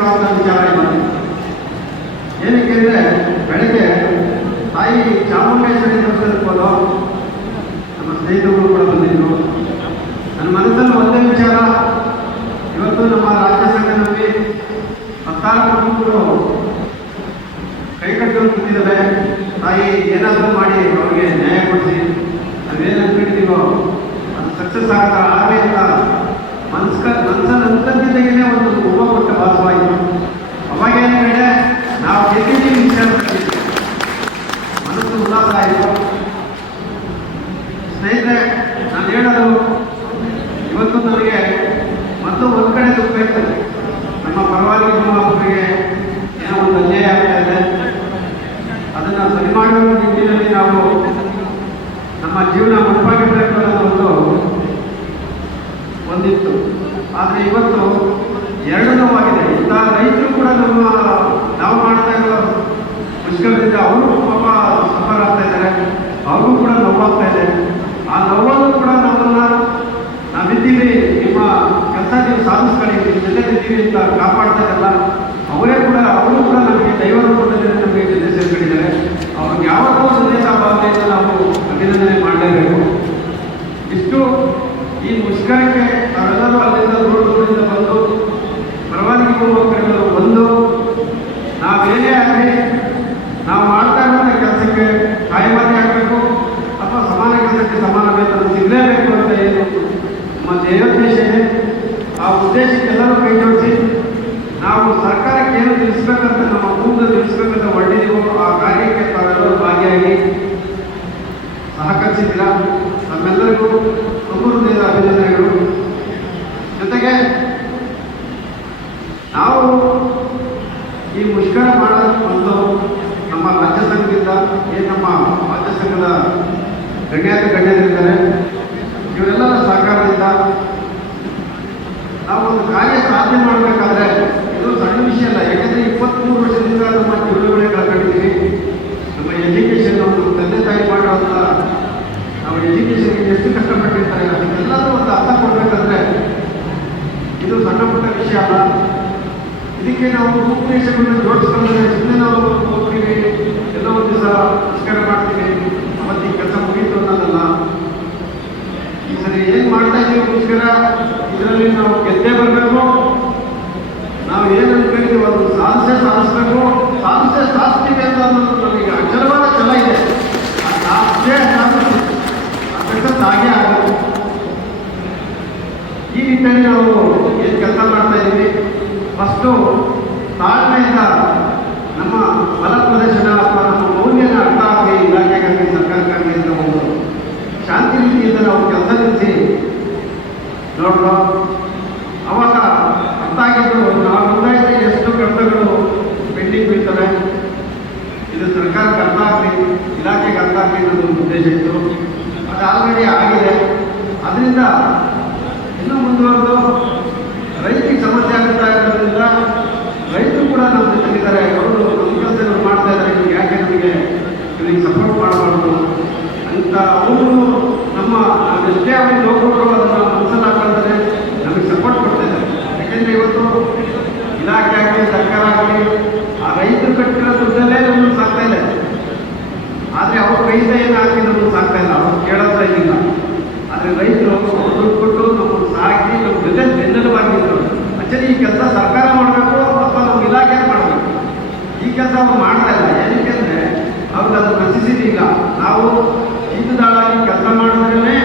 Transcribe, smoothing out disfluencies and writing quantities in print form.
ಕಟ್ಟುವಂಥ ವಿಚಾರ ಇಲ್ಲ. ಏನಕ್ಕೆ ಅಂದರೆ ಬೆಳಗ್ಗೆ ತಾಯಿ ಚಾಮುಂಡೇಶ್ವರಿ ದೇವಸ್ಥಾನಕ್ಕೆ ಹೋದೋ ನಮ್ಮ ಸ್ನೇಹಿತರು ಕೂಡ ಬಂದಿದ್ರು. ನನ್ನ ಮನಸ್ಸಲ್ಲಿ ಒಂದೇ ವಿಚಾರ, ಇವತ್ತು ನಮ್ಮ ರಾಜ್ಯ ಸಂಘದಲ್ಲಿ 16 ಕುಟುಂಬಗಳು ಕೈಕಟ್ಟಲು ಕೂತಿದ್ದಾರೆ. ತಾಯಿ ಏನಾದರೂ ಮಾಡಿ ಅವ್ರಿಗೆ ನ್ಯಾಯ ಕೊಡಿಸಿ, ನಾವೇನು ಅನ್ಕೊಂಡಿದ್ದೀವೋ ಅದು ಸಕ್ಸಸ್ ಆಗಲಿ ಅಂತ ಮನಸ್ಸಲ್ಲಿ ಅಂತಂದಿದ್ದಾಗೇ ಒಂದು ಹೂವು ಕೊಟ್ಟ ಭಾಸವಾಯಿತು. ಅವಾಗೇನು ಕಡೆ ನಾವು ಗೆದ್ದಿದ್ದೀವಿ ವಿಚಾರ ಮನಸ್ಸು ಉಲ್ಲಾಸ ಆಯಿತು. ಸ್ನೇಹಿತರೆ, ನಾನು ಹೇಳೋದು ಇವತ್ತು ನನಗೆ ಮತ್ತು ಒಂದು ಕಡೆ ದುಃಖ ಇತ್ತು. ನಮ್ಮ ಪರವಾಗಿ ಒಬ್ಬರಿಗೆ ಏನೋ ಒಂದು ಅನ್ಯಾಯ ಆಗ್ತಾ ಇದೆ. ಅದನ್ನು ಸರಿ ಮಾಡುವ ನಿಟ್ಟಿನಲ್ಲಿ ನಾವು ನಮ್ಮ ಜೀವನ ಮುಡುಪಾಗಿರಬೇಕು ಅನ್ನೋದು ಒಂದಿತ್ತು. ಆದರೆ ಇವತ್ತು ಎರಡು ನೋವಾಗಿದೆ. ಇಂಥ ರೈತರು ಕೂಡ ನಾವು ಮಾಡ್ತಾ ಇರೋ ಮುಷ್ಕರದಿಂದ ಅವರು ಪಾಪ ಸಫರ್ ಆಗ್ತಾ ಇದ್ದಾರೆ, ಅವ್ರಿಗೂ ಕೂಡ ನೋವಾಗ್ತಾ ಇದೆ. ಆ ನೋವನ್ನು ಕೂಡ ನಾವಿದ್ದೀವಿ, ನಿಮ್ಮ ಕೆಲಸ ನೀವು ಸಾಧಿಸ್ಕೊಳ್ಳಿ, ನಿಮ್ಮ ಜೊತೆಗಿದ್ದೀವಿ ಅಂತ ಕಾಪಾಡ್ತಾ ಇದ್ದಲ್ಲ, ಅವರು ಕೂಡ ನಮಗೆ ದೈವ ರೂಪದಲ್ಲಿ ನಮಗೆ ಜೊತೆ ಸೇರ್ಕೊಂಡಿದ್ದಾರೆ. ಅವ್ರಿಗೆ ಯಾವತ್ತೂ ಸಂದೇಶ ಭಾವನೆಯಿಂದ ನಾವು ಅಭಿನಂದನೆ ಮಾಡಲೇಬೇಕು. ಇಷ್ಟು ಈ ಮುಷ್ಕರಕ್ಕೆ ನಾವೆಲ್ಲರೂ ಅಲ್ಲಿಂದ ದೂರದಿಂದ ಬಂದು ಪರವಾನಗಿ ಪೂರ್ವಕರು ಬಂದು ನಾವೇನೇ ಆಗಲಿ ನಾವು ಮಾಡ್ತಾ ಇರುವಂಥ ಕೆಲಸಕ್ಕೆ ಕಾಯಮಾತಿ ಆಗಬೇಕು ಅಥವಾ ಸಮಾನ ಕೆಲಸಕ್ಕೆ ಸಮಾನ ವೇತನ ಸಿಗಲೇಬೇಕು ಅಂತ ಏನು ನಮ್ಮ ಧ್ಯೇಯೋದ್ದೇಶ ಇದೆ. ಆ ಉದ್ದೇಶಕ್ಕೆಲ್ಲರೂ ಕೈ ಜೋಡಿಸಿ ನಾವು ಸರ್ಕಾರಕ್ಕೆ ಏನು ತಿಳಿಸ್ಬೇಕಂತ ನಮ್ಮ ಮುಂದೆ ತಿಳಿಸ್ಬೇಕಂತ ಹೊರಟಿದ್ದೀವೋ ಆ ಕಾರ್ಯಕ್ಕೆ ತಾವೆಲ್ಲರೂ ಭಾಗಿಯಾಗಿ ಸಹಕರಿಸಿದ್ದೀರಾ. ನಮ್ಮೆಲ್ಲರಿಗೂ ಹೃದಯದ ಅಭಿನಂದನೆಗಳು. ಜೊತೆಗೆ ನಾವು ಈ ಮುಷ್ಕರ ಮಾಡೋದು ಒಂದು ನಮ್ಮ ರಾಜ್ಯ ಸಂಘದಿಂದ ಏನು ನಮ್ಮ ರಾಜ್ಯ ಸಂಘದ ಗಣ್ಯರಿದ್ದಾರೆ, ಇವರೆಲ್ಲರ ಸಹಕಾರದಿಂದ ನಾವು ಒಂದು ಕಾರ್ಯ ಸಾಧನೆ ಮಾಡಬೇಕಾದ್ರೆ ಇದು ಸಣ್ಣ ವಿಷಯ ಅಲ್ಲ. ಯಾಕೆಂದರೆ 23 ವರ್ಷದಿಂದ ನಮ್ಮ ತಿಳುವಳಿ ಕಳ್ಕೊಂಡಿದ್ದೀವಿ. ನಮ್ಮ ಎಜುಕೇಷನ್ ಒಂದು ತಂದೆ ತಾಯಿ ಮಾಡೋಂಥ ನಾವು ಎಜುಕೇಷನ್ಗೆ ಎಷ್ಟು ಕಷ್ಟಪಟ್ಟಿರ್ತಾರೆ ಅದಕ್ಕೆಲ್ಲರೂ ಒಂದು ಅರ್ಥ ಕೊಡಬೇಕಾದ್ರೆ ಇದು ಸಣ್ಣ ಪುಟ್ಟ ವಿಷಯ ಅಲ್ಲ. ಇದಕ್ಕೆ ನಾವು ರೂಪುರೇಷೆಗಳನ್ನು ಜೋಡಿಸ್ಕೊಂಡ್ರೆ ಸುಮ್ಮನೆ ನಾವು ಹೋಗ್ತೀವಿ, ಎಲ್ಲೋ ಒಂದು ದಿವಸ ಮುಷ್ಕರ ಮಾಡ್ತೀವಿ, ಅವತ್ತು ಈ ಕೆಲಸ ಮುಗೀತು ಅನ್ನೋದಲ್ಲ. ಈ ಸರಿ ಏನು ಮಾಡ್ತಾ ಇದ್ದೀವಿ ಮುಷ್ಕರ, ಇದರಲ್ಲಿ ನಾವು ಗೆದ್ದೇ ಬರಬೇಕು. ನಾವು ಏನು ಅನ್ಕೊಂಡಿದ್ದೀವಿ ಅದು ಸಾಧಿಸಬೇಕು, ಸಾಧಿಸ್ತೀವಿ ಅಂತ ಅನ್ನೋದು ನಮಗೆ ಅಕ್ಷರವಾದ ಛಲ ಇದೆ. ಹಾಗೆ ಆಗಬೇಕು. ಈ ನಿಟ್ಟಿನಲ್ಲಿ ನಾವು ಏನು ಕೆಲಸ ಮಾಡ್ತಾ ಇದ್ದೀವಿ, ಫಸ್ಟು ತಾಳ್ಮೆಯಿಂದ ನಮ್ಮ ಬಲ ಪ್ರದರ್ಶನ ಅಥವಾ ನಮ್ಮ ಮೌಲ್ಯನ ಅರ್ಥ ಆಗಲಿ ಇಲಾಖೆಗಾಗಿ ಸರ್ಕಾರಕ್ಕಾಗಲಿ ಅಂತ ಒಂದು ಶಾಂತಿ ರೀತಿಯಿಂದ ನಾವು ಕೆಲಸ ನಿಲ್ಲಿಸಿ ನೋಡೋಣ. ಅವಾಗ ಅರ್ಥ ಆಗಿದ್ದು ನಾವು ಮುಂದಾಯಿತು ಎಷ್ಟು ಕರ್ತವ್ಯಗಳು ಪೆಂಡಿಂಗ್ ಬೀಳ್ತವೆ, ಇದು ಸರ್ಕಾರಕ್ಕೆ ಅರ್ಥ ಆಗಲಿ ಇಲಾಖೆಗೆ ಅರ್ಥ ಆಗಲಿ ಅನ್ನೋದು ಒಂದು ಉದ್ದೇಶ ಇತ್ತು. ಅದು ಆಲ್ರೆಡಿ ಆಗಿದೆ. ಅದರಿಂದ ಇನ್ನೂ ಮುಂದುವರೆದು ರೈತರಿಗೆ ಸಮಸ್ಯೆ ಆಗುತ್ತಾ ಇರೋದ್ರಿಂದ ರೈತರು ಕೂಡ ನಮ್ಮ ಜೊತೆಗಿದ್ದಾರೆ, ಅವರು ನಮ್ಮ ಕೆಲಸಗಳು ಮಾಡ್ತಾ ಇದ್ದಾರೆ, ಇವ್ರಿಗೆ ಯಾಕೆ ಇವರಿಗೆ ಸಪೋರ್ಟ್ ಮಾಡಬಾರ್ದು ಅಂತ ಅವರು ನಾವೆಷ್ಟೇ ಅವ್ರಿಗೆ ಹೋಗ್ಬಿಟ್ರು ಅದನ್ನು ಮನಸ್ಸಲ್ಲಿ ಹಾಕೊಳ್ತಾರೆ, ನಮಗೆ ಸಪೋರ್ಟ್ ಕೊಡ್ತಾ ಇದ್ದಾರೆ. ಯಾಕೆಂದರೆ ಇವತ್ತು ಇಲಾಖೆ ಆಗಲಿ ಸರ್ಕಾರ ಆಗಲಿ ಆ ರೈತರು ಕಟ್ಟಿರೋ ದುಡ್ಡಲ್ಲೇ ನಮ್ಮನ್ನು ಸಾಕ್ತಾ ಇದೆ. ಆದರೆ ಅವ್ರ ಕೈಯಿಂದ ಏನು ಹಾಕಿ ನಮ್ಮನ್ನು ಸಾಕ್ತಾ ಇಲ್ಲ, ಅವ್ರು ಕೇಳೋದ್ರ ಇಲ್ಲ. ಆದರೆ ರೈತರು ದುಡ್ಡು ಕೊಟ್ಟು ನಮ್ಮನ್ನು ಸಾಕಿ ನಮ್ಮ ಜೊತೆ ಬೆನ್ನೆಲುಬಾಗಿದ್ರು. ಆಕ್ಚುಲಿ ಈ ಕೆಲಸ ಸರ್ಕಾರ ಮಾಡಬೇಕು ಅಥವಾ ನಮ್ಮ ಇಲಾಖೆ ಮಾಡಬೇಕು. ಈ ಕೆಲಸ ಅವ್ರು ಮಾಡ್ತಾ ಇಲ್ಲ. ಏನಕ್ಕೆ ಅಂದರೆ ಅವ್ರಿಗೆ ಅದು ನಶಿಸಿದೀಗ ನಾವು ಜೀತದಾಳಾಗಿ ಕೆಲಸ ಮಾಡಿದ್ರೇ